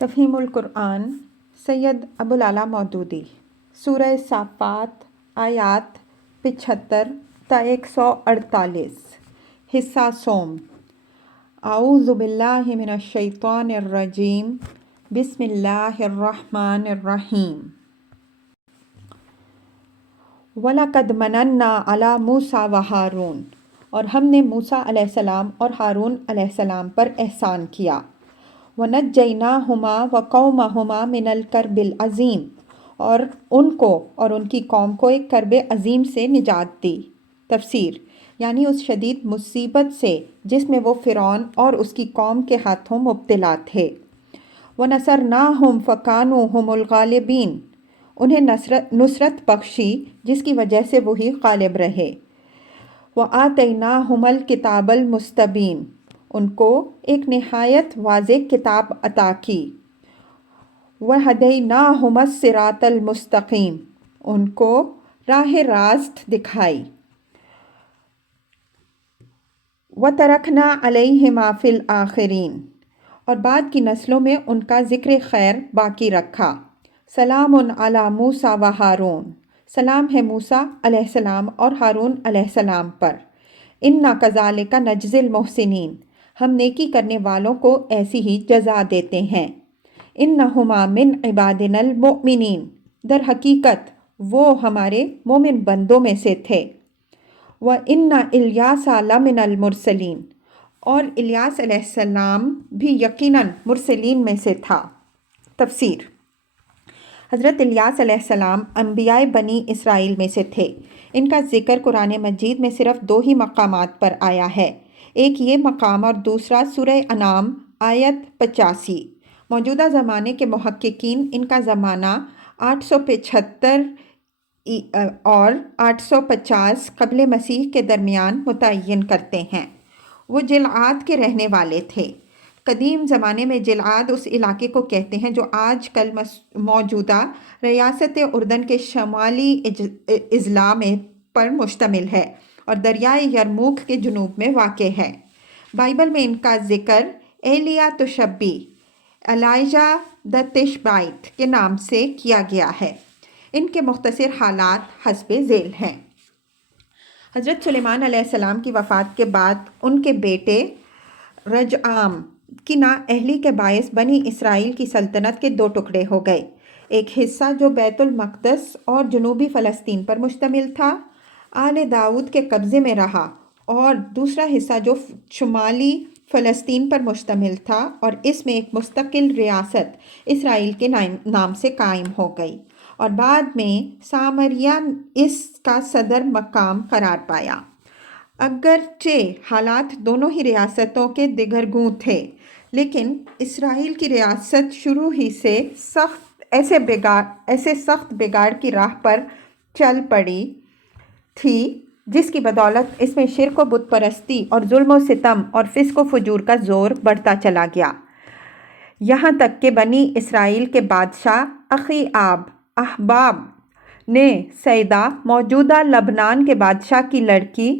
تفہیم القرآن سید ابوالعلا مودودی سورہ صافات آیات 75 تا 148 حصہ سوم اعوذ باللہ من الشیطان الرجیم بسم اللہ الرحمن الرحیم وَلَقَدْ مَنَنَّا عَلَى مُوسَىٰ وَهَارُونَ اور ہم نے موسیٰ علیہ السلام اور ہارون علیہ السلام پر احسان کیا وَنَجَّيْنَاهُمَا وَقَوْمَهُمَا مِنَ الْكَرْبِ الْعَظِيمِ اور ان کو اور ان کی قوم کو ایک کرب عظیم سے نجات دی۔ تفسیر یعنی اس شدید مصیبت سے جس میں وہ فرعون اور اس کی قوم کے ہاتھوں مبتلا تھے۔ وَنَصَرْنَاهُمْ فَكَانُوا هُمُ الْغَالِبِينَ انہیں نصرت بخشی جس کی وجہ سے وہی غالب رہے۔ وَآتَيْنَاهُمَ الْكِتَابَ الْمُسْتَبِينَ ان کو ایک نہایت واضح کتاب عطا کی۔ وَهَدَيْنَاهُمَ الصِّرَاطَ الْمُسْتَقِيمَ ان کو راہ راست دکھائی۔ وَتَرَكْنَا عَلَيْهِمَا فِي الْآخِرِينَ اور بعد کی نسلوں میں ان کا ذکر خیر باقی رکھا۔ سلام علی موسیٰ و ہارون سلام ہے موسیٰ علیہ السلام اور ہارون علیہ السلام پر۔ اِنَّا كَذَلِكَ نَجْزِي الْمُحْسِنِينَ ہم نیکی کرنے والوں کو ایسی ہی جزا دیتے ہیں۔ اِنَّهُمَا مِنْ عِبَادِنَا الْمُؤْمِنِينَ در حقیقت وہ ہمارے مومن بندوں میں سے تھے۔ وَإِنَّ إِلْيَاسَ لَمِنَ الْمُرْسَلِينَ اور الیاس علیہ السلام بھی یقیناً مرسلین میں سے تھا۔ تفسیر حضرت الیاس علیہ السلام انبیاء بنی اسرائیل میں سے تھے۔ ان کا ذکر قرآن مجید میں صرف 2 ہی مقامات پر آیا ہے، ایک یہ مقام اور دوسرا سورہ انعام آیت 85۔ موجودہ زمانے کے محققین ان کا زمانہ 875 اور 850 قبل مسیح کے درمیان متعین کرتے ہیں۔ وہ جلعاد کے رہنے والے تھے۔ قدیم زمانے میں جلعاد اس علاقے کو کہتے ہیں جو آج کل موجودہ ریاست اردن کے شمالی اضلاع میں پر مشتمل ہے اور دریائے یرموک کے جنوب میں واقع ہے۔ بائبل میں ان کا ذکر ایلیا تشبی الائجہ دا تشبائٹ کے نام سے کیا گیا ہے۔ ان کے مختصر حالات حسب ذیل ہیں۔ حضرت سلیمان علیہ السلام کی وفات کے بعد ان کے بیٹے رجعام کی نااہلی کے باعث بنی اسرائیل کی سلطنت کے 2 ٹکڑے ہو گئے، ایک حصہ جو بیت المقدس اور جنوبی فلسطین پر مشتمل تھا آل داؤد کے قبضے میں رہا، اور دوسرا حصہ جو شمالی فلسطین پر مشتمل تھا اور اس میں ایک مستقل ریاست اسرائیل کے نام سے قائم ہو گئی، اور بعد میں سامریہ اس کا صدر مقام قرار پایا۔ اگرچہ حالات دونوں ہی ریاستوں کے دگرگوں تھے، لیکن اسرائیل کی ریاست شروع ہی سے ایسے سخت بگاڑ کی راہ پر چل پڑی تھی جس کی بدولت اس میں شرک و بت پرستی اور ظلم و ستم اور فسق و فجور کا زور بڑھتا چلا گیا، یہاں تک کہ بنی اسرائیل کے بادشاہ اخی آب احباب نے سیدہ موجودہ لبنان کے بادشاہ کی لڑکی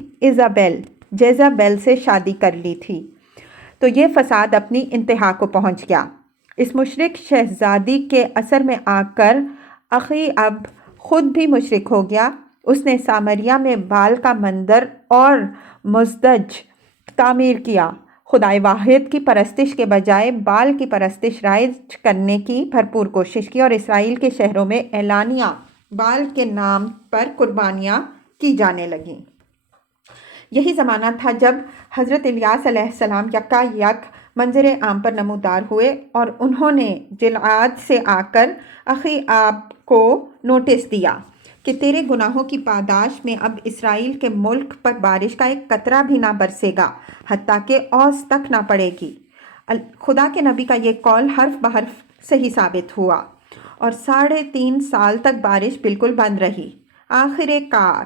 جیزابیل سے شادی کر لی تھی، تو یہ فساد اپنی انتہا کو پہنچ گیا۔ اس مشرک شہزادی کے اثر میں آ کر اخی اب خود بھی مشرک ہو گیا۔ اس نے سامریہ میں بال کا مندر اور مزدج تعمیر کیا، خدائے واحد کی پرستش کے بجائے بال کی پرستش رائج کرنے کی بھرپور کوشش کی، اور اسرائیل کے شہروں میں اعلانیہ بال کے نام پر قربانیاں کی جانے لگیں۔ یہی زمانہ تھا جب حضرت الیاس علیہ السلام یکا یک منظر عام پر نمودار ہوئے، اور انہوں نے جلعاد سے آ کر اخی آب کو نوٹس دیا کہ تیرے گناہوں کی پاداش میں اب اسرائیل کے ملک پر بارش کا ایک قطرہ بھی نہ برسے گا، حتیٰ کہ اوس تک نہ پڑے گی۔ خدا کے نبی کا یہ قول حرف بحرف صحیح ثابت ہوا، اور 3.5 سال تک بارش بالکل بند رہی۔ آخر کار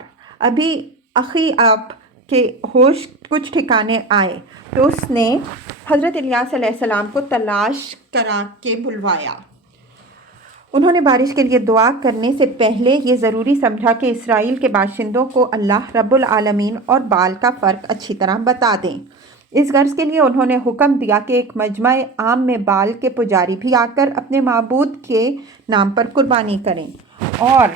ابھی اخی آب کے ہوش کچھ ٹھکانے آئے تو اس نے حضرت الیاس علیہ السلام کو تلاش کرا کے بلوایا۔ انہوں نے بارش کے لیے دعا کرنے سے پہلے یہ ضروری سمجھا کہ اسرائیل کے باشندوں کو اللہ رب العالمین اور بال کا فرق اچھی طرح بتا دیں۔ اس غرض کے لیے انہوں نے حکم دیا کہ ایک مجمع عام میں بال کے پجاری بھی آ کر اپنے معبود کے نام پر قربانی کریں، اور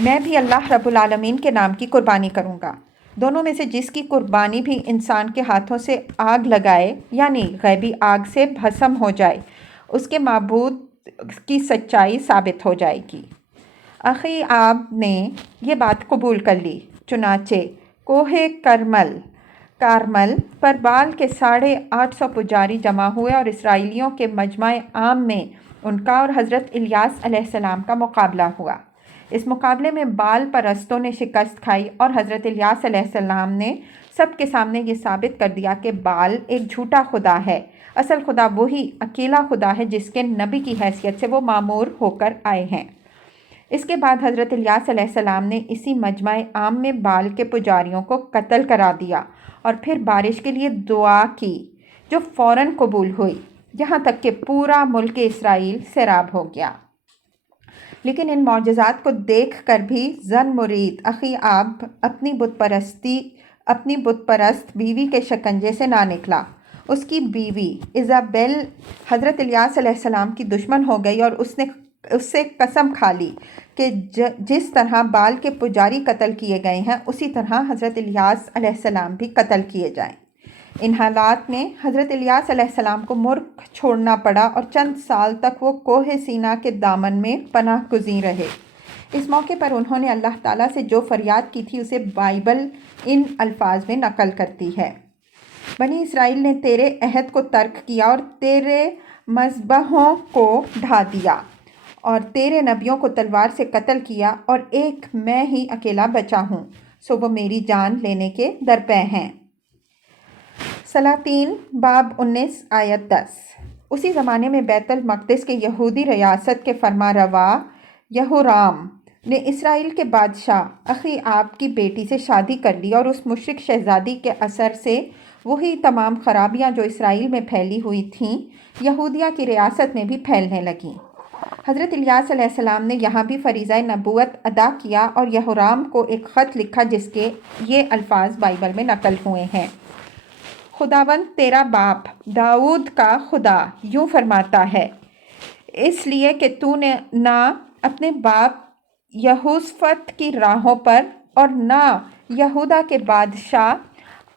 میں بھی اللہ رب العالمین کے نام کی قربانی کروں گا۔ دونوں میں سے جس کی قربانی بھی انسان کے ہاتھوں سے آگ لگائے، یعنی غیبی آگ سے بھسم ہو جائے، اس کے معبود کی سچائی ثابت ہو جائے گی۔ اخی آب نے یہ بات قبول کر لی، چنانچہ کوہ کارمل پر بال کے 850 پجاری جمع ہوئے اور اسرائیلیوں کے مجمع عام میں ان کا اور حضرت الیاس علیہ السلام کا مقابلہ ہوا۔ اس مقابلے میں بال پرستوں نے شکست کھائی اور حضرت الیاس علیہ السلام نے سب کے سامنے یہ ثابت کر دیا کہ بال ایک جھوٹا خدا ہے، اصل خدا وہی اکیلا خدا ہے جس کے نبی کی حیثیت سے وہ مامور ہو کر آئے ہیں۔ اس کے بعد حضرت الیاس علیہ السلام نے اسی مجمع عام میں بال کے پجاریوں کو قتل کرا دیا اور پھر بارش کے لیے دعا کی، جو فوراً قبول ہوئی، یہاں تک کہ پورا ملک اسرائیل سیراب ہو گیا۔ لیکن ان معجزات کو دیکھ کر بھی زن مرید اخی آب اپنی بت پرست بیوی کے شکنجے سے نہ نکلا۔ اس کی بیوی ایزابیل حضرت الیاس علیہ السلام کی دشمن ہو گئی اور اس سے قسم کھا لی کہ جس طرح بال کے پجاری قتل کیے گئے ہیں، اسی طرح حضرت الیاس علیہ السلام بھی قتل کیے جائیں۔ ان حالات میں حضرت الیاس علیہ السلام کو ملک چھوڑنا پڑا اور چند سال تک وہ کوہ سینا کے دامن میں پناہ گزین رہے۔ اس موقع پر انہوں نے اللہ تعالیٰ سے جو فریاد کی تھی اسے بائبل ان الفاظ میں نقل کرتی ہے: بنی اسرائیل نے تیرے عہد کو ترک کیا اور تیرے مذبحوں کو ڈھا دیا اور تیرے نبیوں کو تلوار سے قتل کیا، اور ایک میں ہی اکیلا بچا ہوں، سو وہ میری جان لینے کے درپے ہیں۔ سلاطین باب 19 آیت 10۔ اسی زمانے میں بیت المقدس کے یہودی ریاست کے فرما روا یہورام نے اسرائیل کے بادشاہ اخی آب کی بیٹی سے شادی کر لی، اور اس مشرک شہزادی کے اثر سے وہی تمام خرابیاں جو اسرائیل میں پھیلی ہوئی تھیں، یہودیہ کی ریاست میں بھی پھیلنے لگیں۔ حضرت الیاس علیہ السلام نے یہاں بھی فریضہ نبوت ادا کیا اور یہورام کو ایک خط لکھا جس کے یہ الفاظ بائبل میں نقل ہوئے ہیں: خداوند تیرا باپ داؤد کا خدا یوں فرماتا ہے، اس لیے کہ تو نے نہ اپنے باپ یہوشافط کی راہوں پر اور نہ یہودا کے بادشاہ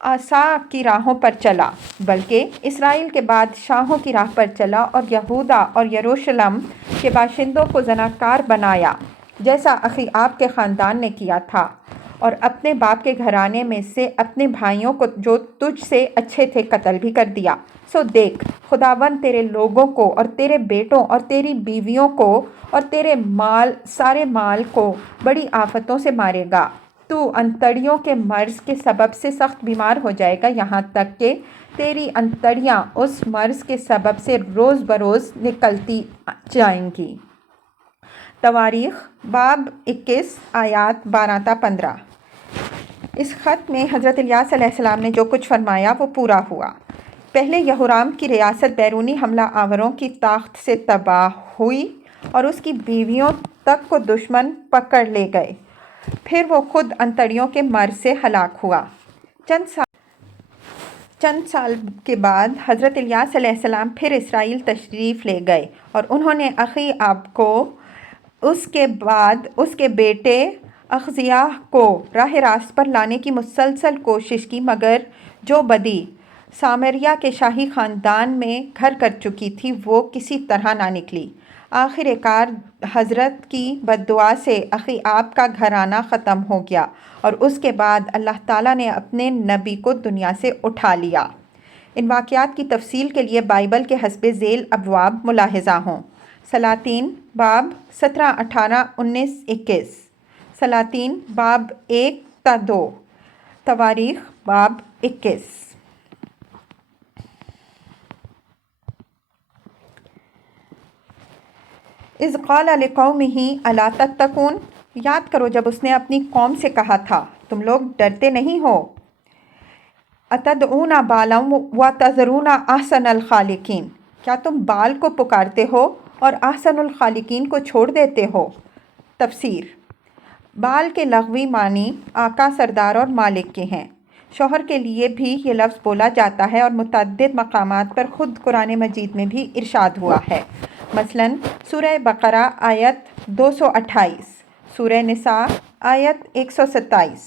آسا کی راہوں پر چلا، بلکہ اسرائیل کے بادشاہوں کی راہ پر چلا اور یہودا اور یروشلم کے باشندوں کو زناکار بنایا، جیسا اخی آب کے خاندان نے کیا تھا، اور اپنے باپ کے گھرانے میں سے اپنے بھائیوں کو جو تجھ سے اچھے تھے قتل بھی کر دیا۔ سو دیکھ، خداوند تیرے لوگوں کو اور تیرے بیٹوں اور تیری بیویوں کو اور تیرے سارے مال کو بڑی آفتوں سے مارے گا۔ تو انتڑیوں کے مرض کے سبب سے سخت بیمار ہو جائے گا، یہاں تک کہ تیری انتڑیاں اس مرض کے سبب سے روز بروز نکلتی جائیں گی۔ تواریخ باب 21 آیات 12 تا 15۔ اس خط میں حضرت الیاس علیہ السلام نے جو کچھ فرمایا وہ پورا ہوا۔ پہلے یہورام کی ریاست بیرونی حملہ آوروں کی طاقت سے تباہ ہوئی اور اس کی بیویوں تک کو دشمن پکڑ لے گئے، پھر وہ خود انتڑیوں کے مرض سے ہلاک ہوا۔ چند سال کے بعد حضرت الیاس علیہ السلام پھر اسرائیل تشریف لے گئے، اور انہوں نے اخی آب کو اس کے بعد اس کے بیٹے اخزیاہ کو راہ راست پر لانے کی مسلسل کوشش کی، مگر جو بدی سامریہ کے شاہی خاندان میں گھر کر چکی تھی وہ کسی طرح نہ نکلی۔ آخر کار حضرت کی بددعا سے اخی آب کا گھرانہ ختم ہو گیا، اور اس کے بعد اللہ تعالیٰ نے اپنے نبی کو دنیا سے اٹھا لیا۔ ان واقعات کی تفصیل کے لیے بائبل کے حسب ذیل ابواب ملاحظہ ہوں: سلاطین باب 17، 18، 19، 21، سلاطین باب 1 تا 2، تواریخ باب 21۔ اذ قال لقومہ الا تتقون، یاد کرو جب اس نے اپنی قوم سے کہا تھا تم لوگ ڈرتے نہیں ہو۔ اتدعون بالا وتذرون احسن الخالقین، کیا تم بال کو پکارتے ہو اور احسن الخالقین کو چھوڑ دیتے ہو؟ تفسیر: بال کے لغوی معنی آقا، سردار اور مالک کے ہیں۔ شوہر کے لیے بھی یہ لفظ بولا جاتا ہے اور متعدد مقامات پر خود قرآن مجید میں بھی ارشاد ہوا ہے۔ مثلاً سورہ بقرہ آیت 228، سورہ نساء آیت 127،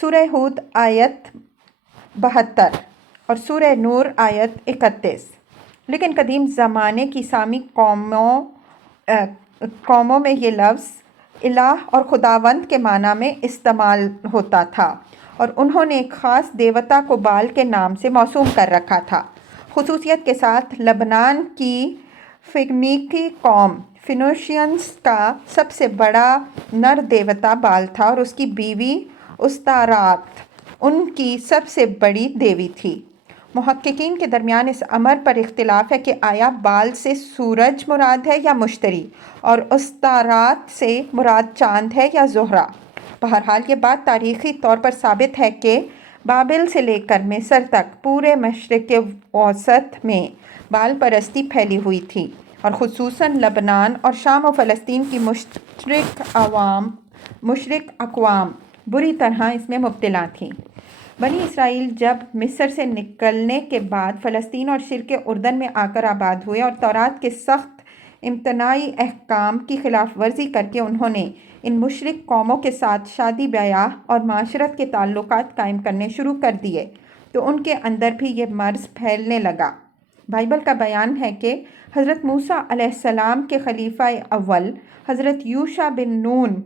سورہ ہود آیت 72 اور سورہ نور آیت 31۔ لیکن قدیم زمانے کی سامی قوموں میں یہ لفظ الہ اور خداوند کے معنی میں استعمال ہوتا تھا، اور انہوں نے ایک خاص دیوتا کو بال کے نام سے موسوم کر رکھا تھا۔ خصوصیت کے ساتھ لبنان کی فینیقی قوم فینیشینز کا سب سے بڑا نر دیوتا بال تھا، اور اس کی بیوی استارات ان کی سب سے بڑی دیوی تھی۔ محققین کے درمیان اس امر پر اختلاف ہے کہ آیا بال سے سورج مراد ہے یا مشتری، اور استارات سے مراد چاند ہے یا زہرہ۔ بہرحال یہ بات تاریخی طور پر ثابت ہے کہ بابل سے لے کر مصر تک پورے مشرق اوسط میں بال پرستی پھیلی ہوئی تھی، اور خصوصاً لبنان اور شام و فلسطین کی مشرک اقوام بری طرح اس میں مبتلا تھیں۔ بنی اسرائیل جب مصر سے نکلنے کے بعد فلسطین اور شرق اردن میں آ کر آباد ہوئے، اور تورات کے سخت امتناعی احکام کی خلاف ورزی کر کے انہوں نے ان مشرک قوموں کے ساتھ شادی بیاہ اور معاشرت کے تعلقات قائم کرنے شروع کر دیے، تو ان کے اندر بھی یہ مرض پھیلنے لگا۔ بائبل کا بیان ہے کہ حضرت موسیٰ علیہ السلام کے خلیفہ اول حضرت یوشع بن نون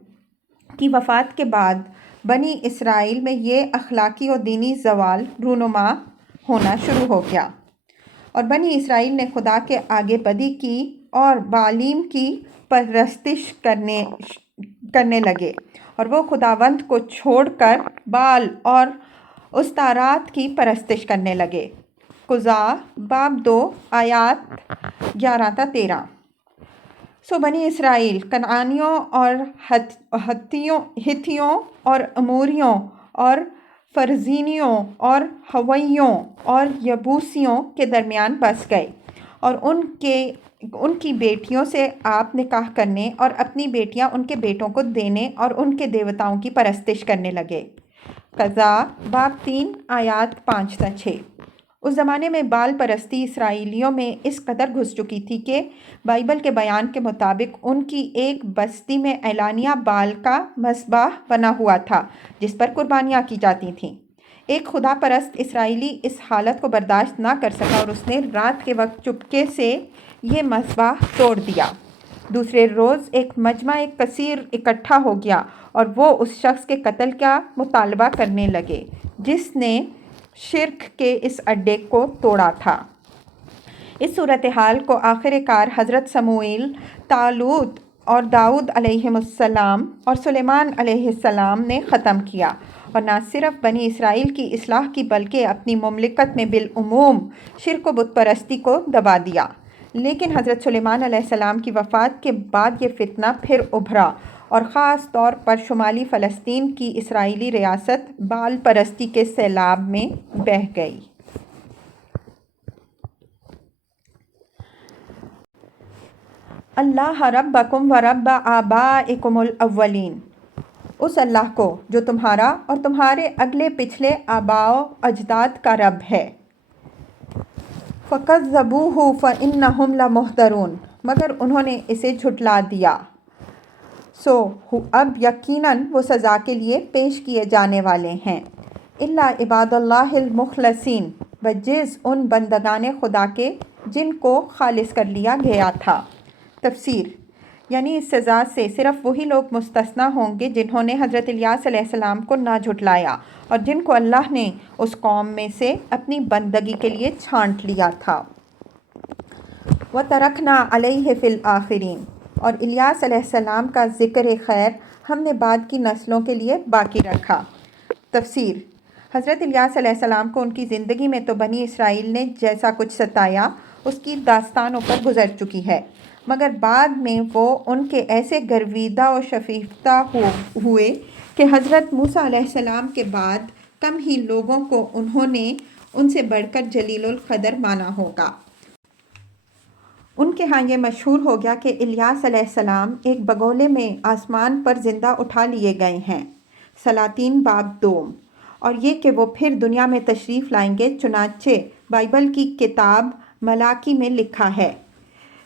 کی وفات کے بعد بنی اسرائیل میں یہ اخلاقی و دینی زوال رونما ہونا شروع ہو گیا، اور بنی اسرائیل نے خدا کے آگے بدی کی اور بالیم کی پرستش کرنے لگے، اور وہ خداوند کو چھوڑ کر بال اور استارات کی پرستش کرنے لگے۔ قضاء باب 2 آیات 11-13۔ سو بنی اسرائیل کنعانیوں اور ہتھیوں اور اموریوں اور فرزینیوں اور ہویوں اور یبوسیوں کے درمیان بس گئے، اور ان کی بیٹیوں سے آپ نکاح کرنے اور اپنی بیٹیاں ان کے بیٹوں کو دینے اور ان کے دیوتاؤں کی پرستش کرنے لگے۔ قضاء باب 3 آیات 5-6۔ اس زمانے میں بال پرستی اسرائیلیوں میں اس قدر گھس چکی تھی کہ بائبل کے بیان کے مطابق ان کی ایک بستی میں اعلانیہ بال کا مذبح بنا ہوا تھا جس پر قربانیاں کی جاتی تھیں۔ ایک خدا پرست اسرائیلی اس حالت کو برداشت نہ کر سکا، اور اس نے رات کے وقت چپکے سے یہ مذبح توڑ دیا۔ دوسرے روز ایک مجمع کثیر اکٹھا ہو گیا، اور وہ اس شخص کے قتل کا مطالبہ کرنے لگے جس نے شرک کے اس اڈے کو توڑا تھا۔ اس صورتحال کو آخر کار حضرت سموئیل، طالوت اور داؤد علیہم السلام اور سلیمان علیہ السلام نے ختم کیا، اور نہ صرف بنی اسرائیل کی اصلاح کی بلکہ اپنی مملکت میں بالعموم شرک و بت پرستی کو دبا دیا۔ لیکن حضرت سلیمان علیہ السلام کی وفات کے بعد یہ فتنہ پھر ابھرا، اور خاص طور پر شمالی فلسطین کی اسرائیلی ریاست بال پرستی کے سیلاب میں بہہ گئی۔ اللہ ربکم و رب آبائکم الاولین، اس اللہ کو جو تمہارا اور تمہارے اگلے پچھلے آباء و اجداد کا رب ہے۔ فَكَذَّبُوهُ فَإِنَّهُمْ لَمُحْضَرُونَ، مگر انہوں نے اسے جھٹلا دیا، سو اب یقیناً وہ سزا کے لیے پیش کیے جانے والے ہیں۔ الا عباد اللہ المخلصین، بجز ان بندگان خدا کے جن کو خالص کر لیا گیا تھا۔ تفسیر، یعنی اس سزا سے صرف وہی لوگ مستثنیٰ ہوں گے جنہوں نے حضرت الیاس علیہ السلام کو نہ جھٹلایا، اور جن کو اللہ نے اس قوم میں سے اپنی بندگی کے لیے چھانٹ لیا تھا۔ وَتَرَكْنَا عَلَيْهِ فِي الْآخِرِينَ، اور الیاس علیہ السلام کا ذکر خیر ہم نے بعد کی نسلوں کے لیے باقی رکھا۔ تفسیر، حضرت الیاس علیہ السلام کو ان کی زندگی میں تو بنی اسرائیل نے جیسا کچھ ستایا اس کی داستان اوپر گزر چکی ہے، مگر بعد میں وہ ان کے ایسے گرویدہ و شیفتہ ہوئے کہ حضرت موسیٰ علیہ السلام کے بعد کم ہی لوگوں کو انہوں نے ان سے بڑھ کر جلیل القدر مانا ہوگا۔ ان کے ہاں یہ مشہور ہو گیا کہ الیاس علیہ السلام ایک بگولے میں آسمان پر زندہ اٹھا لیے گئے ہیں۔ سلاطین باب 2۔ اور یہ کہ وہ پھر دنیا میں تشریف لائیں گے، چنانچہ بائبل کی کتاب ملاکی میں لکھا ہے،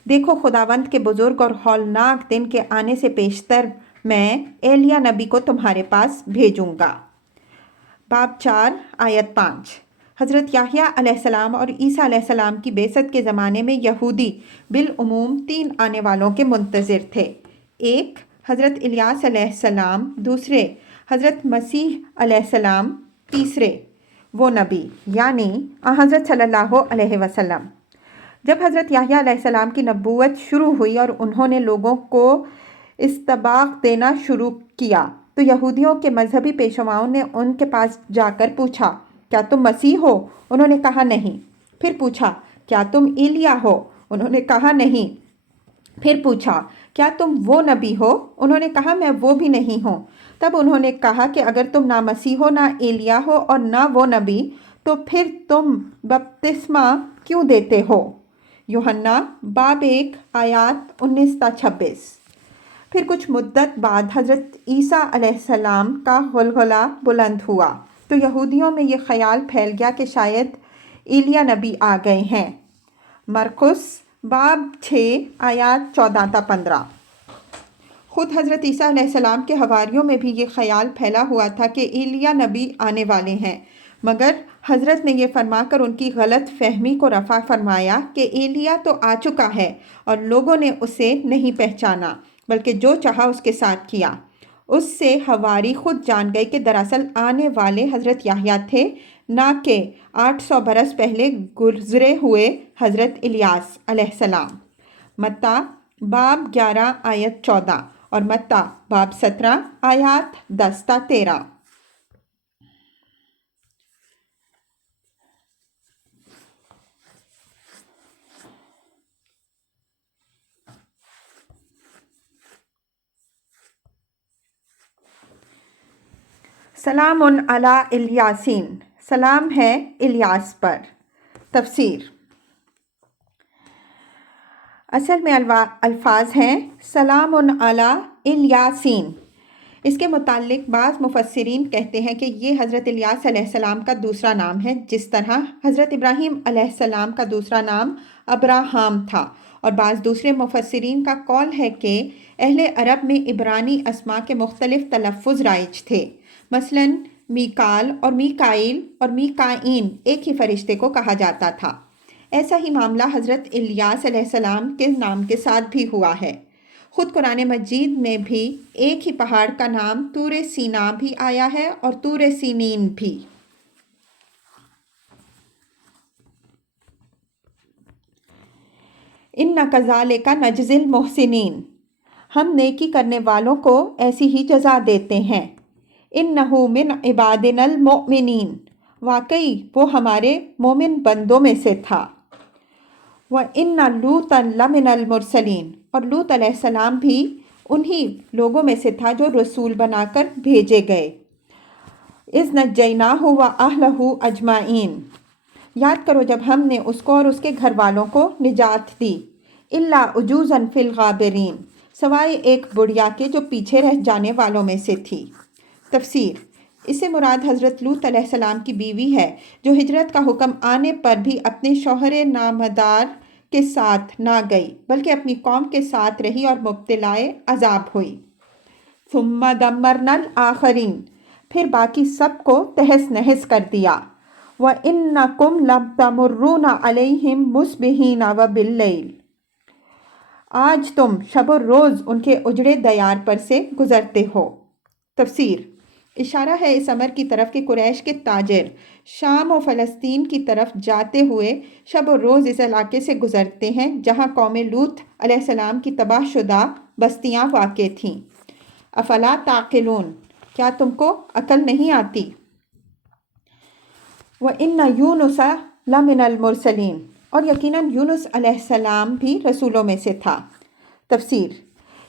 دیکھو خداوند کے بزرگ اور ہولناک دن کے آنے سے پیشتر میں ایلیا نبی کو تمہارے پاس بھیجوں گا۔ باب 4 آیت 5۔ حضرت یحییٰ علیہ السلام اور عیسیٰ علیہ السلام کی بعثت کے زمانے میں یہودی بالعموم 3 آنے والوں کے منتظر تھے۔ ایک حضرت الیاس علیہ السلام، دوسرے حضرت مسیح علیہ السلام، تیسرے وہ نبی یعنی حضرت صلی اللہ علیہ وسلم۔ جب حضرت یحییٰ علیہ السلام کی نبوت شروع ہوئی اور انہوں نے لوگوں کو استباق دینا شروع کیا تو یہودیوں کے مذہبی پیشواؤں نے ان کے پاس جا کر پوچھا، کیا تم مسیح ہو؟ انہوں نے کہا نہیں۔ پھر پوچھا، کیا تم ایلیا ہو؟ انہوں نے کہا نہیں۔ پھر پوچھا، کیا تم وہ نبی ہو؟ انہوں نے کہا میں وہ بھی نہیں ہوں۔ تب انہوں نے کہا کہ اگر تم نہ مسیح ہو، نہ ایلیا ہو اور نہ وہ نبی، تو پھر تم بپتسمہ کیوں دیتے ہو؟ یوحنا باب 1 آیات 19 تا 26۔ پھر کچھ مدت بعد حضرت عیسیٰ علیہ السلام کا غلغلہ بلند ہوا تو یہودیوں میں یہ خیال پھیل گیا کہ شاید ایلیا نبی آ گئے ہیں۔ مرقس باب 6 آیات 14 تا 15۔ خود حضرت عیسیٰ علیہ السلام کے حواریوں میں بھی یہ خیال پھیلا ہوا تھا کہ ایلیا نبی آنے والے ہیں، مگر حضرت نے یہ فرما کر ان کی غلط فہمی کو رفع فرمایا کہ ایلیا تو آ چکا ہے، اور لوگوں نے اسے نہیں پہچانا بلکہ جو چاہا اس کے ساتھ کیا۔ اس سے حواری خود جان گئے کہ دراصل آنے والے حضرت یحییٰ تھے، نہ کہ 800 برس پہلے گزرے ہوئے حضرت الیاس علیہ السلام۔ متی باب 11 آیت 14 اور متی باب 17 آیات 10 تا 13۔ سلام علی الیاسین، سلام ہے الیاس پر۔ تفسیر۔ اصل میں الفاظ ہیں سلام علی الیاسین۔ اس کے متعلق بعض مفسرین کہتے ہیں کہ یہ حضرت الیاس علیہ السلام کا دوسرا نام ہے، جس طرح حضرت ابراہیم علیہ السلام کا دوسرا نام ابراہام تھا، اور بعض دوسرے مفسرین کا قول ہے کہ اہل عرب میں عبرانی اسماء کے مختلف تلفظ رائج تھے، مثلاً میکال اور میکائیل اور میکائین ایک ہی فرشتے کو کہا جاتا تھا۔ ایسا ہی معاملہ حضرت الیاس علیہ السلام کے نام کے ساتھ بھی ہوا ہے۔ خود قرآن مجید میں بھی ایک ہی پہاڑ کا نام طور سینا بھی آیا ہے اور طور سینین بھی۔ اِنَّ کَذَلِکَ نَجْزِی الْمُحْسِنِینَ، ہم نیکی کرنے والوں کو ایسی ہی جزا دیتے ہیں۔ اِنَّهُ مِنْ عِبَادِنَا الْمُؤْمِنِینَ، واقعی وہ ہمارے مومن بندوں میں سے تھا۔ وَإِنَّ لُوطًا لَمِنَ الْمُرْسَلِینَ، اور لوط علیہ السلام بھی انہی لوگوں میں سے تھا جو رسول بنا کر بھیجے گئے۔ اِذْ نَجَّیْنَاهُ وَأَهْلَهُ أَجْمَعِینَ، یاد کرو جب ہم نے اس کو اور اس کے گھر والوں کو نجات دی۔ إِلَّا عُجُوزًا فِی الْغَابِرِینَ، سوائے ایک بڑھیا کے جو پیچھے رہ جانے والوں میں سے تھی۔ تفسیر۔ اس سے مراد حضرت لوط علیہ السلام کی بیوی ہے، جو ہجرت کا حکم آنے پر بھی اپنے شوہر نامدار کے ساتھ نہ گئی بلکہ اپنی قوم کے ساتھ رہی اور مبتلائے عذاب ہوئی۔ ثُمَّ دَمَّرْنَا الْآخَرِینَ، پھر باقی سب کو تہس نہس کر دیا۔ وَإِنَّکُمْ لَتَمُرُّونَ عَلَیْہِم مُصْبِحِینَ وَبِاللَّیْلِ، آج تم شب و روز ان کے اجڑے دیار پر سے گزرتے ہو۔ تفسیر۔ اشارہ ہے اس امر کی طرف کہ قریش کے تاجر شام و فلسطین کی طرف جاتے ہوئے شب و روز اس علاقے سے گزرتے ہیں جہاں قوم لوط علیہ السلام کی تباہ شدہ بستیاں واقع تھیں۔ افلا تعقلون، کیا تم کو عقل نہیں آتی؟ وَإِنَّ یونس لَمِنَ الْمُرْسَلِینَ، اور یقیناً یونس علیہ السلام بھی رسولوں میں سے تھا۔ تفسیر۔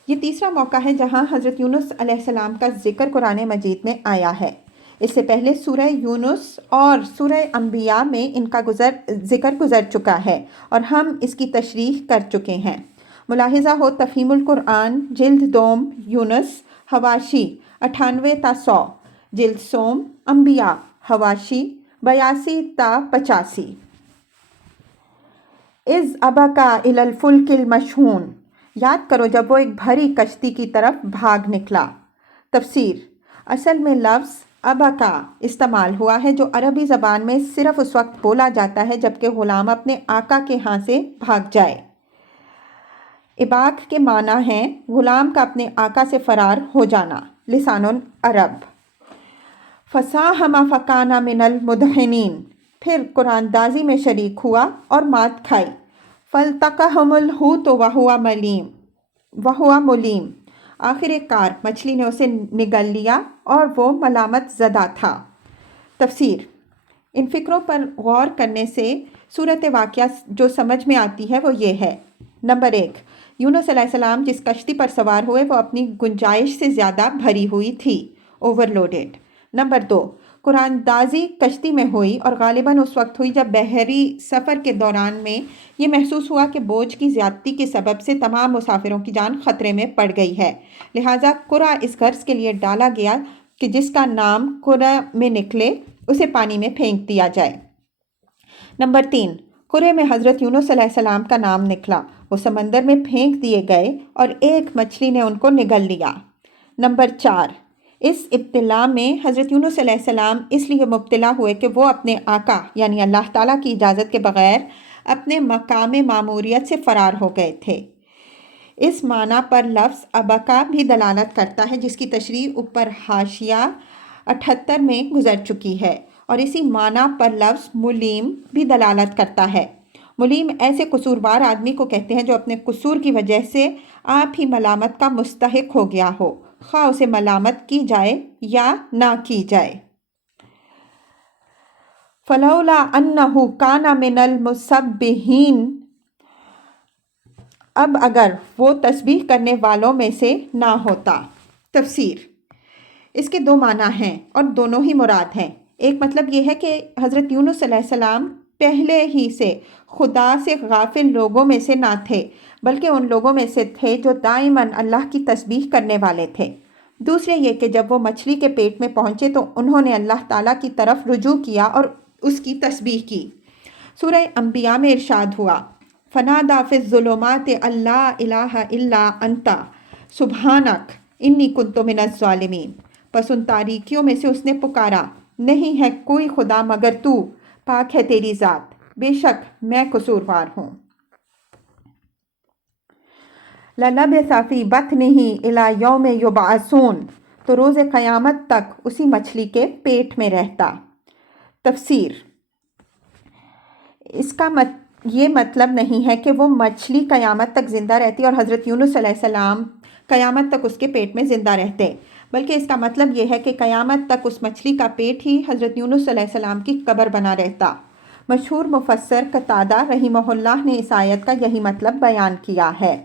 یہ تیسرا موقع ہے جہاں حضرت یونس علیہ السلام کا ذکر قرآن مجید میں آیا ہے۔ اس سے پہلے سورہ یونس اور سورہ انبیاء میں ان کا ذکر گزر چکا ہے اور ہم اس کی تشریح کر چکے ہیں۔ ملاحظہ ہو تفہیم القرآن جلد دوم یونس حواشی 98 تا 100، جلد سوم انبیاء حواشی 82 تا 85۔ از ابقا الی الفلک المشحون، یاد کرو جب وہ ایک بھری کشتی کی طرف بھاگ نکلا۔ تفسیر: اصل میں لفظ ابقا استعمال ہوا ہے جو عربی زبان میں صرف اس وقت بولا جاتا ہے جبکہ غلام اپنے آقا کے ہاں سے بھاگ جائے۔ اباق کے معنی ہیں غلام کا اپنے آقا سے فرار ہو جانا۔ لسان العرب۔ فساہم فکان من المدحنین، پھر قرآن دازی میں شریک ہوا اور مات کھائی۔ فالتقمہ الحوت وہو ملیم، آخر کار مچھلی نے اسے نگل لیا اور وہ ملامت زدہ تھا۔ تفسیر: ان فکروں پر غور کرنے سے صورت واقعہ جو سمجھ میں آتی ہے وہ یہ ہے۔ نمبر 1، یونس علیہ السلام جس کشتی پر سوار ہوئے وہ اپنی گنجائش سے زیادہ بھری ہوئی تھی، اوور لوڈڈ۔ نمبر 2، قرآن دازی کشتی میں ہوئی اور غالباً اس وقت ہوئی جب بحری سفر کے دوران میں یہ محسوس ہوا کہ بوجھ کی زیادتی کے سبب سے تمام مسافروں کی جان خطرے میں پڑ گئی ہے، لہٰذا قرع اس غرض کے لیے ڈالا گیا کہ جس کا نام قرع میں نکلے اسے پانی میں پھینک دیا جائے۔ نمبر 3، قرعے میں حضرت یونس علیہ السلام کا نام نکلا، وہ سمندر میں پھینک دیے گئے اور ایک مچھلی نے ان کو نگل لیا۔ نمبر 4، اس ابتلا میں حضرت یونس علیہ السلام اس لیے مبتلا ہوئے کہ وہ اپنے آقا یعنی اللہ تعالیٰ کی اجازت کے بغیر اپنے مقام ماموریت سے فرار ہو گئے تھے۔ اس معنی پر لفظ ابقا بھی دلالت کرتا ہے جس کی تشریح اوپر حاشیہ 78 میں گزر چکی ہے، اور اسی معنی پر لفظ ملیم بھی دلالت کرتا ہے۔ ملیم ایسے قصوروار آدمی کو کہتے ہیں جو اپنے قصور کی وجہ سے آپ ہی ملامت کا مستحق ہو گیا ہو، خواہ اسے ملامت کی جائے یا نہ کی جائے۔ فلولا انہ کان من المسبحین، اب اگر وہ تسبیح کرنے والوں میں سے نہ ہوتا۔ تفسیر: اس کے دو معنی ہیں اور دونوں ہی مراد ہیں۔ ایک مطلب یہ ہے کہ حضرت یونس علیہ السلام پہلے ہی سے خدا سے غافل لوگوں میں سے نہ تھے، بلکہ ان لوگوں میں سے تھے جو دائماً اللہ کی تسبیح کرنے والے تھے۔ دوسرے یہ کہ جب وہ مچھلی کے پیٹ میں پہنچے تو انہوں نے اللہ تعالیٰ کی طرف رجوع کیا اور اس کی تسبیح کی۔ سورہ انبیاء میں ارشاد ہوا، فنادیٰ فی الظلمات ان لا الہ الا انت سبحانک انی کنت من الظالمین، پس ان تاریکیوں میں سے اس نے پکارا، نہیں ہے کوئی خدا مگر تو، پاک ہے تیری ذات، بے شک میں قصوروار ہوں۔ لَلَبِثَ فِی بَطْنِهِ إِلَىٰ یَوْمِ یُبْعَثُونَ، تو روز قیامت تک اسی مچھلی کے پیٹ میں رہتا۔ تفسیر: اس کا یہ مطلب نہیں ہے کہ وہ مچھلی قیامت تک زندہ رہتی اور حضرت یونس علیہ السلام قیامت تک اس کے پیٹ میں زندہ رہتے، بلکہ اس کا مطلب یہ ہے کہ قیامت تک اس مچھلی کا پیٹ ہی حضرت یونس علیہ السلام کی قبر بنا رہتا۔ مشہور مفسر قتادہ رحمہ اللہ نے اس آیت کا یہی مطلب بیان کیا ہے۔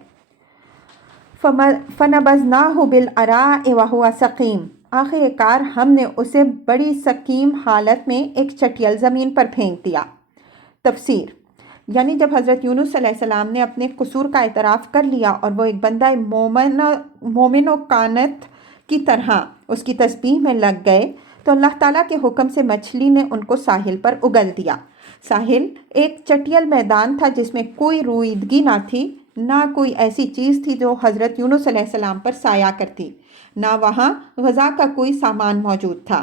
فَنَبَذْنَاهُ بِالْعَرَاءِ وَهُوَ سَقِيمٌ، آخر کار ہم نے اسے بڑی سقیم حالت میں ایک چٹیل زمین پر پھینک دیا۔ تفسیر: یعنی جب حضرت یونس علیہ السلام نے اپنے قصور کا اعتراف کر لیا اور وہ ایک بندہ مومن و قانت کی طرح اس کی تسبیح میں لگ گئے تو اللہ تعالیٰ کے حکم سے مچھلی نے ان کو ساحل پر اگل دیا۔ ساحل ایک چٹیل میدان تھا جس میں کوئی رویدگی نہ تھی، نہ کوئی ایسی چیز تھی جو حضرت یونس علیہ السلام پر سایہ کرتی، نہ وہاں غذا کا کوئی سامان موجود تھا۔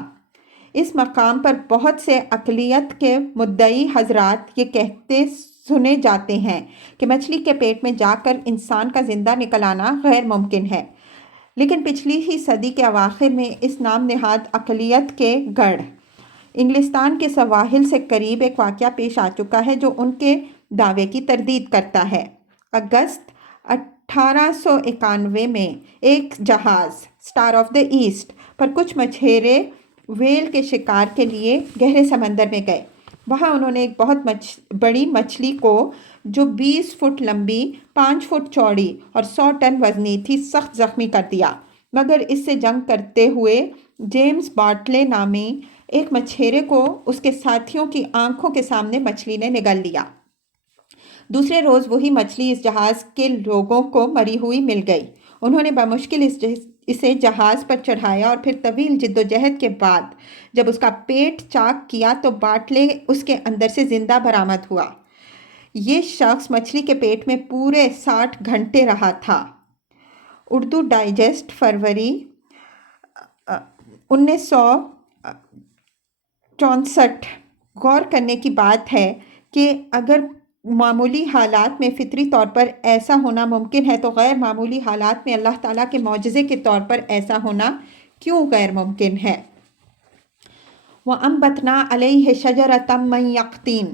اس مقام پر بہت سے اقلیت کے مدعی حضرات یہ کہتے سنے جاتے ہیں کہ مچھلی کے پیٹ میں جا کر انسان کا زندہ نکل آنا غیر ممکن ہے، لیکن پچھلی ہی صدی کے اواخر میں اس نام نہاد اقلیت کے گڑھ انگلستان کے سواحل سے قریب ایک واقعہ پیش آ چکا ہے جو ان کے دعوے کی تردید کرتا ہے۔ اگست 1891 میں ایک جہاز اسٹار آف دا ایسٹ پر کچھ مچھیرے ویل کے شکار کے لیے گہرے سمندر میں گئے۔ وہاں انہوں نے ایک بہت بڑی مچھلی کو جو 20 فٹ لمبی، 5 فٹ چوڑی اور 100 ٹن وزنی تھی سخت زخمی کر دیا، مگر اس سے جنگ کرتے ہوئے جیمز باٹلے نامی ایک مچھیرے کو اس کے ساتھیوں کی آنکھوں کے سامنے مچھلی نے نگل لیا۔ دوسرے روز وہی مچھلی اس جہاز کے لوگوں کو مری ہوئی مل گئی۔ انہوں نے بمشکل اسے جہاز پر چڑھایا اور پھر طویل جد و جہد کے بعد جب اس کا پیٹ چاک کیا تو باٹلے اس کے اندر سے زندہ برآمد ہوا۔ یہ شخص مچھلی کے پیٹ میں پورے 60 گھنٹے رہا تھا۔ اردو ڈائجسٹ، فروری 1964۔ غور کرنے کی بات ہے کہ اگر معمولی حالات میں فطری طور پر ایسا ہونا ممکن ہے تو غیر معمولی حالات میں اللہ تعالیٰ کے معجزے کے طور پر ایسا ہونا کیوں غیر ممکن ہے؟ وَأَنبَتْنَا عَلَيْهِ شَجَرَةً مِّن یقطین،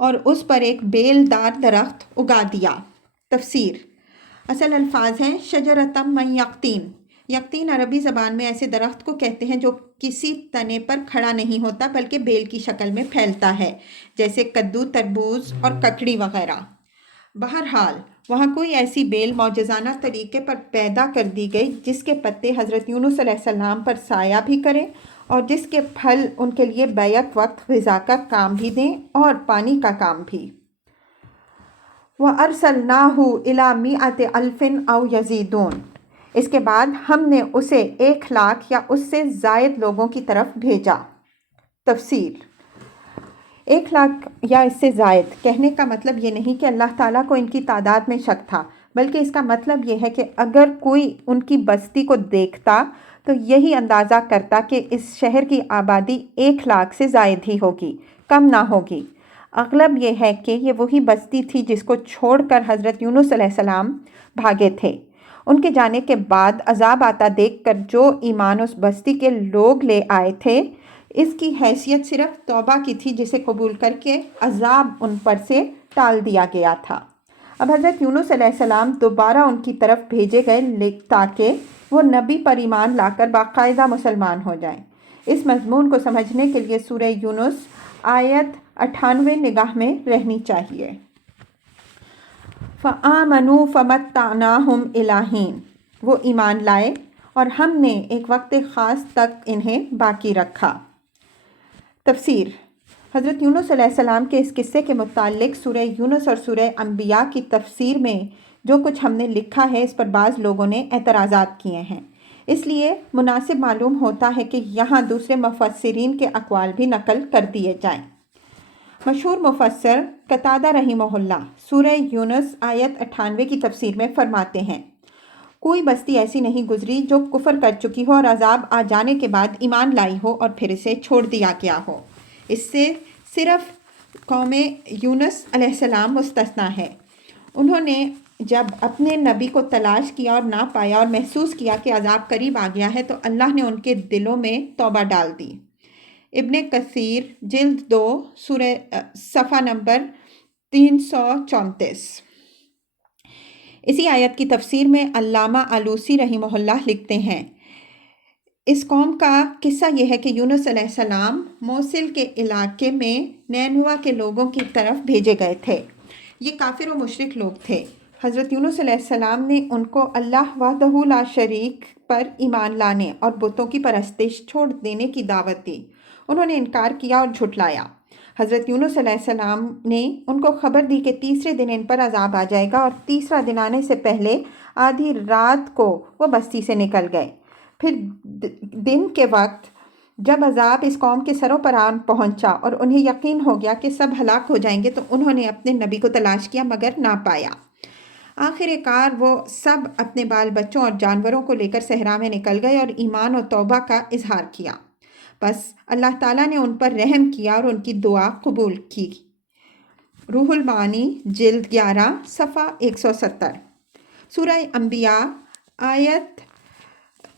اور اس پر ایک بیل دار درخت اگا دیا۔ تفسیر: اصل الفاظ ہیں شجرۃ من یقطین۔ یقطین عربی زبان میں ایسے درخت کو کہتے ہیں جو کسی تنے پر کھڑا نہیں ہوتا بلکہ بیل کی شکل میں پھیلتا ہے، جیسے کدو، تربوز اور ککڑی وغیرہ۔ بہرحال وہاں کوئی ایسی بیل معجزانہ طریقے پر پیدا کر دی گئی جس کے پتے حضرت یونس علیہ السلام پر سایہ بھی کریں اور جس کے پھل ان کے لیے بیک وقت غذا کا کام بھی دیں اور پانی کا کام بھی۔ وَأَرْسَلْنَاهُ إِلَىٰ مِائَةِ أَلْفٍ أَوْ يَزِيدُونَ، اس کے بعد ہم نے اسے 1,00,000 یا اس سے زائد لوگوں کی طرف بھیجا۔ تفسیر: 1,00,000 یا اس سے زائد کہنے کا مطلب یہ نہیں کہ اللہ تعالیٰ کو ان کی تعداد میں شک تھا، بلکہ اس کا مطلب یہ ہے کہ اگر کوئی ان کی بستی کو دیکھتا تو یہی اندازہ کرتا کہ اس شہر کی آبادی 1,00,000 سے زائد ہی ہوگی، کم نہ ہوگی۔ اغلب یہ ہے کہ یہ وہی بستی تھی جس کو چھوڑ کر حضرت یونس علیہ السلام بھاگے تھے۔ ان کے جانے کے بعد عذاب آتا دیکھ کر جو ایمان اس بستی کے لوگ لے آئے تھے، اس کی حیثیت صرف توبہ کی تھی جسے قبول کر کے عذاب ان پر سے ٹال دیا گیا تھا۔ اب حضرت یونس علیہ السلام دوبارہ ان کی طرف بھیجے گئے تاکہ وہ نبی پر ایمان لا کر باقاعدہ مسلمان ہو جائیں۔ اس مضمون کو سمجھنے کے لیے سورہ یونس آیت 98 نگاہ میں رہنی چاہیے۔ فَآمَنُوا فَمَتَّعْنَاهُمْ إِلَىٰ حِینٍ، وہ ایمان لائے اور ہم نے ایک وقت خاص تک انہیں باقی رکھا۔ تفسیر: حضرت یونس علیہ السلام کے اس قصے کے متعلق سورہ یونس اور سورہ انبیاء کی تفسیر میں جو کچھ ہم نے لکھا ہے اس پر بعض لوگوں نے اعتراضات کیے ہیں، اس لیے مناسب معلوم ہوتا ہے کہ یہاں دوسرے مفسرین کے اقوال بھی نقل کر دیے جائیں۔ مشہور مفسر قتادہ رحمہ اللہ سورہ یونس آیت 98 کی تفسیر میں فرماتے ہیں، کوئی بستی ایسی نہیں گزری جو کفر کر چکی ہو اور عذاب آ جانے کے بعد ایمان لائی ہو اور پھر اسے چھوڑ دیا گیا ہو۔ اس سے صرف قوم یونس علیہ السلام مستثنیٰ ہے۔ انہوں نے جب اپنے نبی کو تلاش کیا اور نہ پایا اور محسوس کیا کہ عذاب قریب آ گیا ہے تو اللہ نے ان کے دلوں میں توبہ ڈال دی۔ ابن کثیر جلد 2 سورہ صفحہ نمبر 334۔ اسی آیت کی تفسیر میں علامہ آلوسی رحمہ اللہ لکھتے ہیں، اس قوم کا قصہ یہ ہے کہ یونس علیہ السلام موصل کے علاقے میں نینوا کے لوگوں کی طرف بھیجے گئے تھے۔ یہ کافر و مشرک لوگ تھے۔ حضرت یونس علیہ السلام نے ان کو اللہ وحدہ لا شریک پر ایمان لانے اور بتوں کی پرستش چھوڑ دینے کی دعوت دی۔ انہوں نے انکار کیا اور جھٹلایا۔ حضرت یونس علیہ السلام نے ان کو خبر دی کہ تیسرے دن ان پر عذاب آ جائے گا، اور تیسرا دن آنے سے پہلے آدھی رات کو وہ بستی سے نکل گئے۔ پھر دن کے وقت جب عذاب اس قوم کے سروں پر آن پہنچا اور انہیں یقین ہو گیا کہ سب ہلاک ہو جائیں گے تو انہوں نے اپنے نبی کو تلاش کیا مگر نہ پایا۔ آخر کار وہ سب اپنے بال بچوں اور جانوروں کو لے کر صحرا میں نکل گئے اور ایمان و توبہ کا اظہار کیا۔ بس اللہ تعالیٰ نے ان پر رحم کیا اور ان کی دعا قبول کی۔ روح المعانی جلد 11 صفحہ 170۔ سورہ انبیاء آیت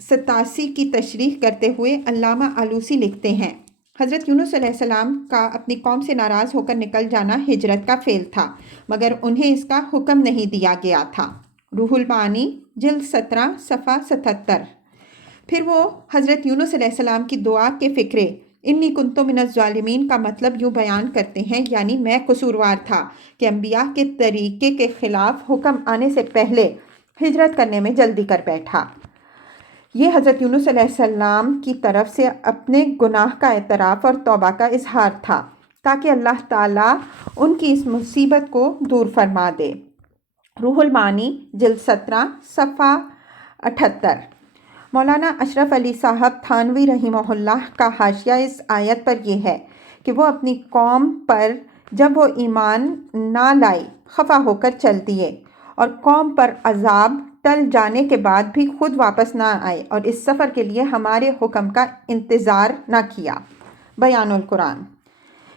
87 کی تشریح کرتے ہوئے علامہ آلوسی لکھتے ہیں، حضرت یونس علیہ السلام کا اپنی قوم سے ناراض ہو کر نکل جانا ہجرت کا فعل تھا، مگر انہیں اس کا حکم نہیں دیا گیا تھا۔ روح المعانی جلد 17 صفحہ 77۔ پھر وہ حضرت یونس علیہ السلام کی دعا کے فقرے انی کنت من الظالمین کا مطلب یوں بیان کرتے ہیں، یعنی میں قصوروار تھا کہ انبیاء کے طریقے کے خلاف حکم آنے سے پہلے ہجرت کرنے میں جلدی کر بیٹھا۔ یہ حضرت یونس علیہ السلام کی طرف سے اپنے گناہ کا اعتراف اور توبہ کا اظہار تھا تاکہ اللہ تعالیٰ ان کی اس مصیبت کو دور فرما دے۔ روح المعانی جلد 17 صفحہ 78۔ مولانا اشرف علی صاحب تھانوی رحمہ اللہ کا حاشیہ اس آیت پر یہ ہے کہ وہ اپنی قوم پر جب وہ ایمان نہ لائی خفا ہو کر چل دیے اور قوم پر عذاب ٹل جانے کے بعد بھی خود واپس نہ آئے اور اس سفر کے لیے ہمارے حکم کا انتظار نہ کیا۔ بیان القرآن۔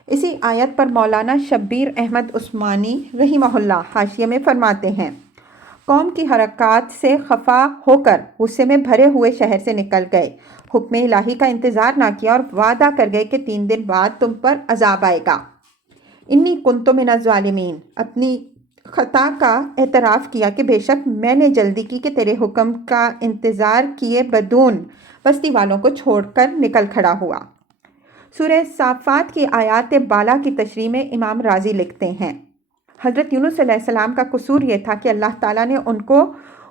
اسی آیت پر مولانا شبیر احمد عثمانی رحمہ اللہ حاشیے میں فرماتے ہیں، قوم کی حرکات سے خفا ہو کر غصے میں بھرے ہوئے شہر سے نکل گئے، حکم الہی کا انتظار نہ کیا اور وعدہ کر گئے کہ 3 دن بعد تم پر عذاب آئے گا۔ انی کنت من الظالمین، اپنی خطا کا اعتراف کیا کہ بے شک میں نے جلدی کی کہ تیرے حکم کا انتظار کیے بدون بستی والوں کو چھوڑ کر نکل کھڑا ہوا۔ سورہ صافات کی آیات بالا کی تشریح میں امام رازی لکھتے ہیں، حضرت یونس علیہ السلام کا قصور یہ تھا کہ اللہ تعالیٰ نے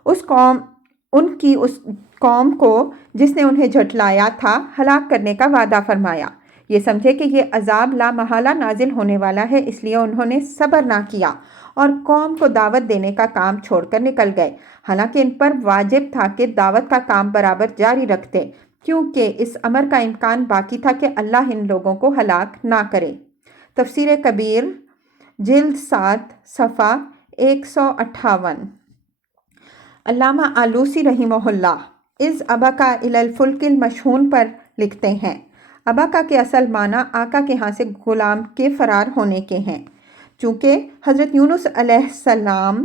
اس قوم کو جس نے انہیں جھٹلایا تھا ہلاک کرنے کا وعدہ فرمایا۔ یہ سمجھے کہ یہ عذاب لا محالہ نازل ہونے والا ہے، اس لیے انہوں نے صبر نہ کیا اور قوم کو دعوت دینے کا کام چھوڑ کر نکل گئے، حالانکہ ان پر واجب تھا کہ دعوت کا کام برابر جاری رکھتے، کیونکہ اس امر کا امکان باقی تھا کہ اللہ ان لوگوں کو ہلاک نہ کرے۔ تفسیر کبیر جلد 7 صفحہ 158۔ علامہ آلوسی رحمہ اللہ از ابکا الی الفلک المشحون پر لکھتے ہیں، ابکا کے اصل معنی آقا کے ہاں سے غلام کے فرار ہونے کے ہیں۔ چونکہ حضرت یونس علیہ السلام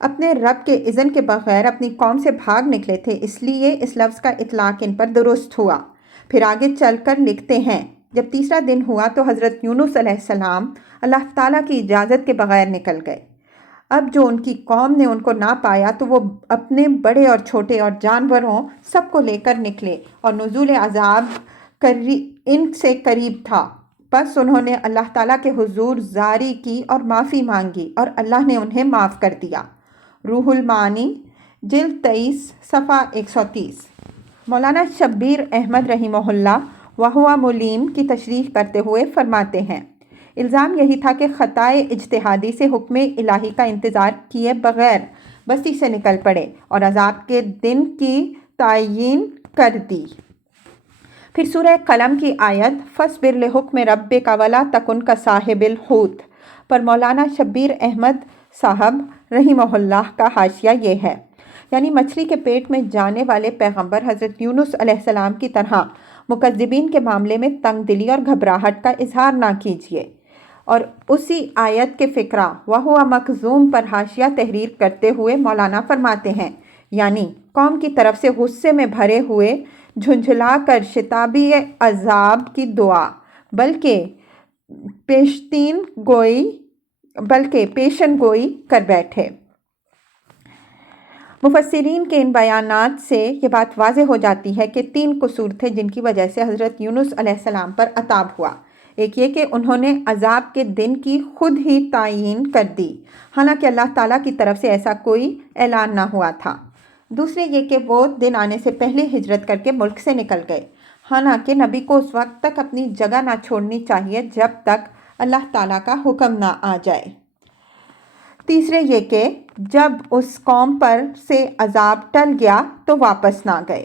اپنے رب کے اذن کے بغیر اپنی قوم سے بھاگ نکلے تھے، اس لیے اس لفظ کا اطلاق ان پر درست ہوا۔ پھر آگے چل کر لکھتے ہیں، جب تیسرا دن ہوا تو حضرت یونس علیہ السلام اللہ تعالیٰ کی اجازت کے بغیر نکل گئے۔ اب جو ان کی قوم نے ان کو نہ پایا تو وہ اپنے بڑے اور چھوٹے اور جانوروں سب کو لے کر نکلے اور نزول عذاب ان سے قریب تھا، بس انہوں نے اللہ تعالیٰ کے حضور زاری کی اور معافی مانگی اور اللہ نے انہیں معاف کر دیا۔ روح المعانی جلد 23 صفحہ 130۔ مولانا شبیر احمد رحمہ اللہ وہو ملیم کی تشریح کرتے ہوئے فرماتے ہیں، الزام یہی تھا کہ خطائے اجتہادی سے حکم الہی کا انتظار کیے بغیر بستی سے نکل پڑے اور عذاب کے دن کی تعیین کر دی۔ پھر سورہ قلم کی آیت فاصبر لحکم ربک ولا تکن کصاحب الحوت پر مولانا شبیر احمد صاحب رحمہ اللہ کا حاشیہ یہ ہے، یعنی مچھلی کے پیٹ میں جانے والے پیغمبر حضرت یونس علیہ السلام کی طرح مکذبین کے معاملے میں تنگ دلی اور گھبراہٹ کا اظہار نہ کیجیے۔ اور اسی آیت کے فقرہ وَهُوَ مَكْظُومٌ پر حاشیہ تحریر کرتے ہوئے مولانا فرماتے ہیں، یعنی قوم کی طرف سے غصے میں بھرے ہوئے جھنجھلا کر شتابی عذاب کی دعا بلکہ پیشن گوئی کر بیٹھے۔ مفسرین کے ان بیانات سے یہ بات واضح ہو جاتی ہے کہ 3 قصور تھے جن کی وجہ سے حضرت یونس علیہ السلام پر عطاب ہوا۔ ایک یہ کہ انہوں نے عذاب کے دن کی خود ہی تعیین کر دی، حالانکہ اللہ تعالیٰ کی طرف سے ایسا کوئی اعلان نہ ہوا تھا۔ دوسرے یہ کہ وہ دن آنے سے پہلے ہجرت کر کے ملک سے نکل گئے، حالانکہ نبی کو اس وقت تک اپنی جگہ نہ چھوڑنی چاہیے جب تک اللہ تعالیٰ کا حکم نہ آ جائے۔ تیسرے یہ کہ جب اس قوم پر سے عذاب ٹل گیا تو واپس نہ گئے۔